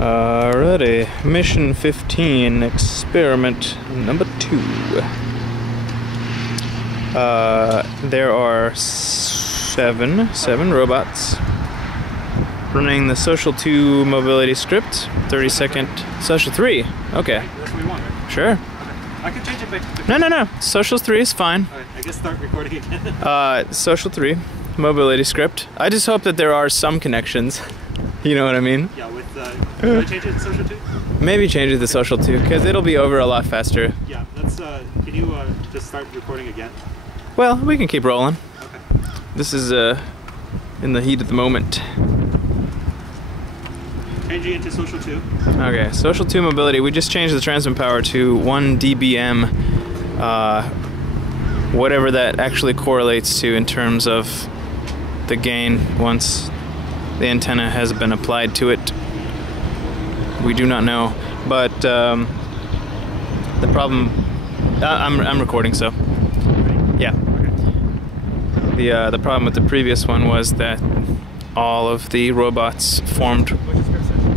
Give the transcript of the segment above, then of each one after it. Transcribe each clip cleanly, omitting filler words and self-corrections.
Alrighty, mission 15, experiment number 2. There are seven robots running the Social 2 mobility script. 30-second Social 3. Okay. That's what we want, right? Sure. Okay. I can change it back to No. Social 3 is fine. Alright, I guess start recording again. Social 3, mobility script. I just hope that there are some connections. You know what I mean? Yeah, with can I change it to Social 2? Maybe change it to Social 2, because it'll be over a lot faster. Yeah, let's can you just start recording again? Well, we can keep rolling. Okay. This is in the heat of the moment. Changing it to Social 2. Okay, Social 2 mobility. We just changed the transmit power to 1 dBm, whatever that actually correlates to in terms of the gain once the antenna has been applied to it. We do not know, but the problem. I'm recording, so yeah. The problem with the previous one was that all of the robots formed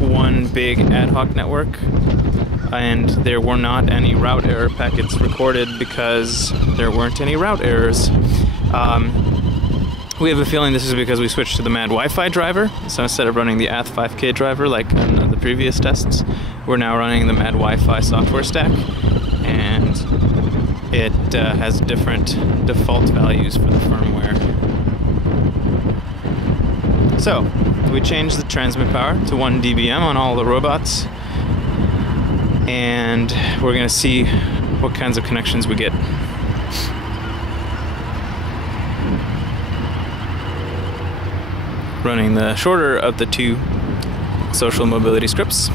one big ad hoc network, and there were not any route error packets recorded because there weren't any route errors. We have a feeling this is because we switched to the MAD Wi-Fi driver, so instead of running the ATH5K driver like on the previous tests, we're now running the MAD Wi-Fi software stack, and it has different default values for the firmware. So, we changed the transmit power to 1 dBm on all the robots, and we're going to see what kinds of connections we get. Running the shorter of the 2 social mobility scripts.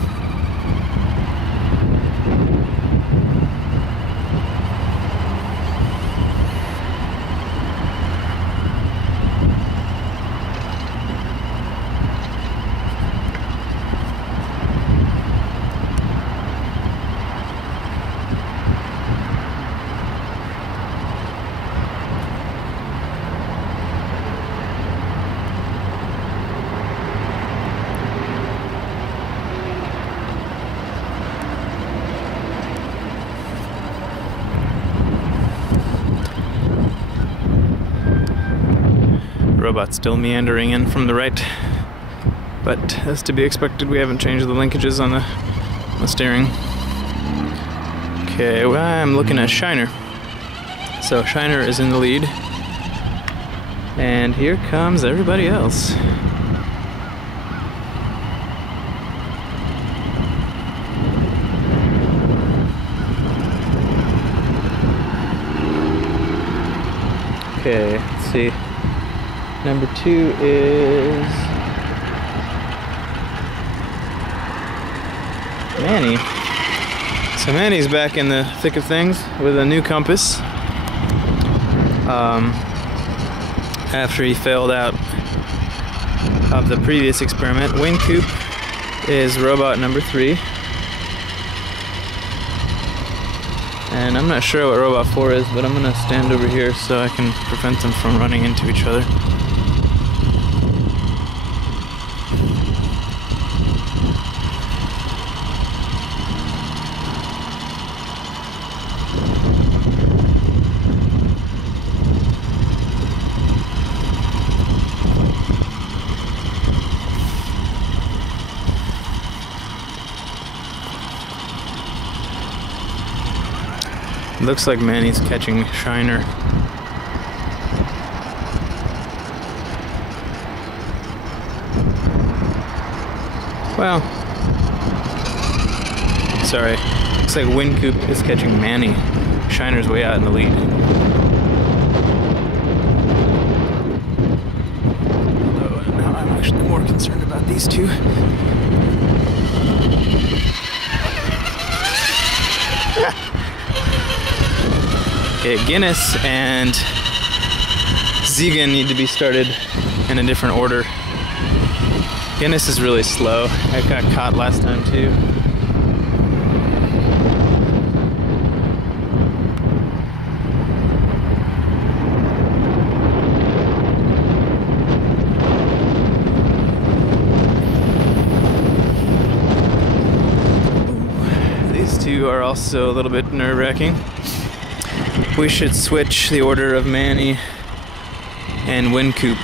Robot still meandering in from the right, but as to be expected, we haven't changed the linkages on the steering. Okay, well, I'm looking at Shiner. So Shiner is in the lead, and here comes everybody else. Okay, let's see. Number 2 is Manny. So Manny's back in the thick of things with a new compass. After he failed out of the previous experiment. Wing Coop is robot number 3. And I'm not sure what robot 4 is, but I'm gonna stand over here so I can prevent them from running into each other. Looks like Manny's catching Shiner. Well, sorry. Looks like Wing Coop is catching Manny. Shiner's way out in the lead. Although now I'm actually more concerned about these two. Okay, Guinness and Zegan need to be started in a different order. Guinness is really slow. I got caught last time too. 2 are also a little bit nerve-wracking. We should switch the order of Manny and Wincoop.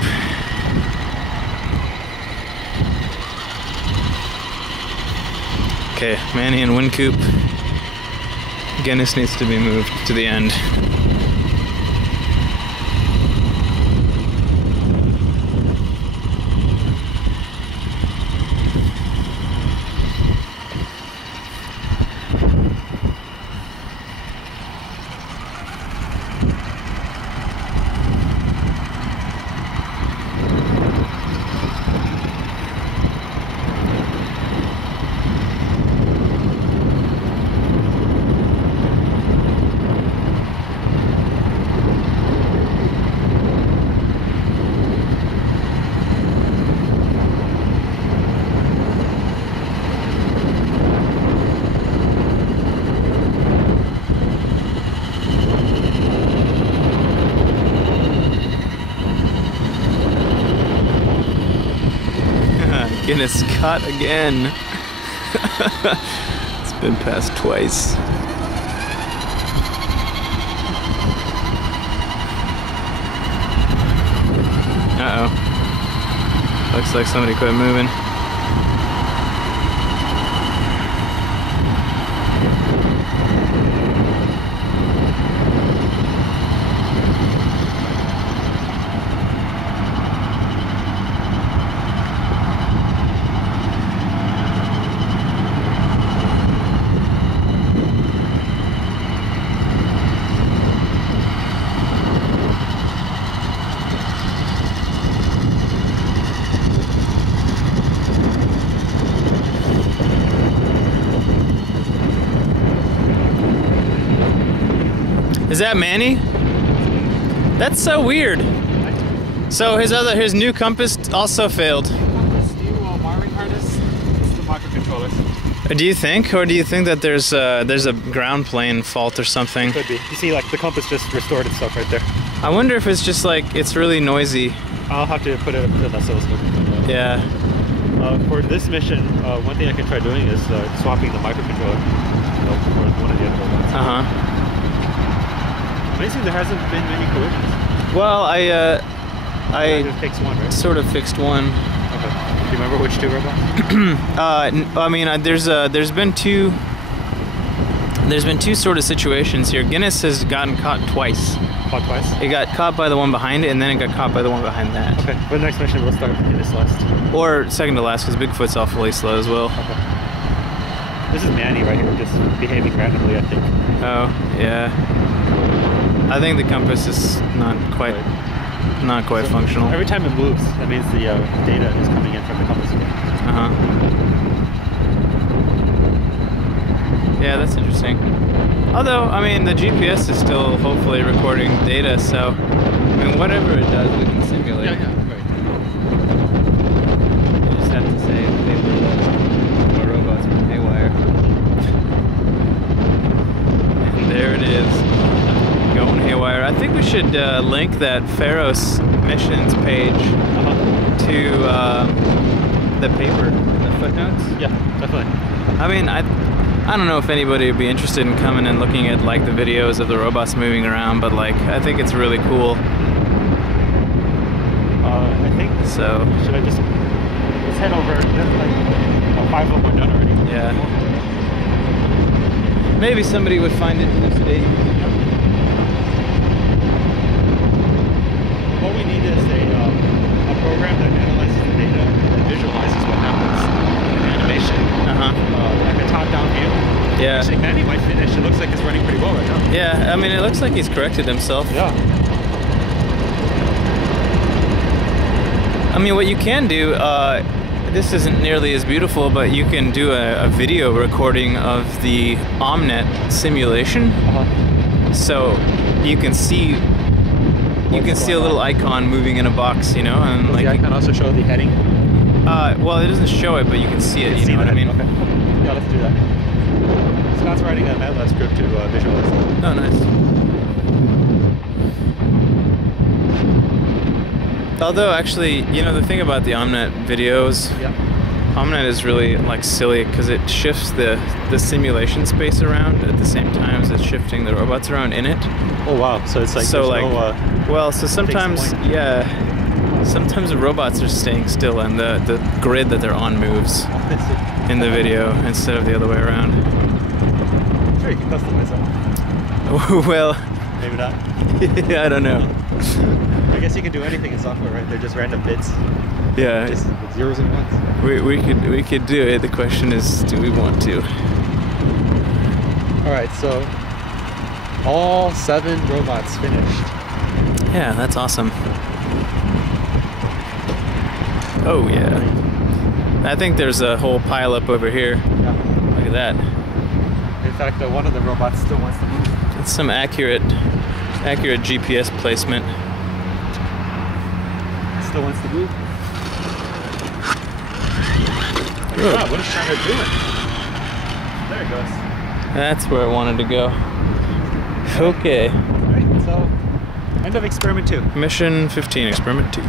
Okay, Manny and Wincoop. Guinness needs to be moved to the end. Guinness caught again. It's been passed twice. Uh-oh. Looks like somebody quit moving. Is that Manny? That's so weird. So his new compass also failed. Compass, new wiring harness. It's the microcontroller. Do you think, or do you think that there's a ground plane fault or something? Could be. You see, like the compass just restored itself right there. I wonder if it's just like it's really noisy. I'll have to put it up to the oscilloscope. Yeah. For this mission, one thing I can try doing is swapping the microcontroller for one of the other ones. Uh-huh. Amazing, there hasn't been many collisions. Well, I fixed one, right? sort of fixed one. Okay. Do you remember which two robots? I mean, there's been two sort of situations here. Guinness has gotten caught twice. Caught twice? It got caught by the one behind it, and then it got caught by the one behind that. Okay. For the next mission, we'll start with Guinness last. Or second to last, because Bigfoot's awfully slow as well. Okay. This is Manny right here, just behaving randomly, I think. Oh, yeah. I think the compass is not quite functional. Every time it moves, that means the data is coming in from the compass again. Uh-huh. Yeah, that's interesting. Although, I mean, the GPS is still hopefully recording data, so, I mean, whatever it does, we can simulate. Yeah, right. You just have to say they were the robots from Haywire. And there it is. Going haywire. I think we should link that Pharos missions page to the paper, the footnotes. Yeah, definitely. I mean, I don't know if anybody would be interested in coming and looking at like the videos of the robots moving around, but like I think it's really cool. I think so. Should I just let's head over? There's like 5 of them are done already. Yeah. Maybe somebody would find it elucidating. What we need is a program that analyzes the data and visualizes what happens in animation. Like a top-down view. Yeah. Actually, Manny might finish. It looks like it's running pretty well right now. Yeah, I mean, it looks like he's corrected himself. Yeah. I mean, what you can do, this isn't nearly as beautiful, but you can do a video recording of the Omnet simulation. So you can see a little icon moving in a box, you know, and Does like the icon also show the heading? well, it doesn't show it, but you can see it. You know what I mean? Okay. Yeah, let's do that. Scott's writing a MATLAB script to visualize it. Oh, nice. Although, actually, you know, the thing about the Omnet videos HomNet is really like silly because it shifts the simulation space around at the same time as it's shifting the robots around in it. Oh wow! So it's like so like well, so sometimes sometimes the robots are staying still and the grid that they're on moves in the video instead of the other way around. Sure, you can customize that. Well, maybe not. Yeah, I don't know. I guess you can do anything in software, right? They're just random bits. Yeah. Just zeros and ones. We could do it. The question is, do we want to? All right, so all 7 robots finished. Yeah, that's awesome. Oh yeah. I think there's a whole pile up over here. Yeah. Look at that. In fact, one of the robots still wants to move. It's some accurate GPS placement. Still wants to move. Wow, what is China doing? There it goes. That's where I wanted to go. Okay. Alright, so end of experiment 2. Mission 15, experiment 2.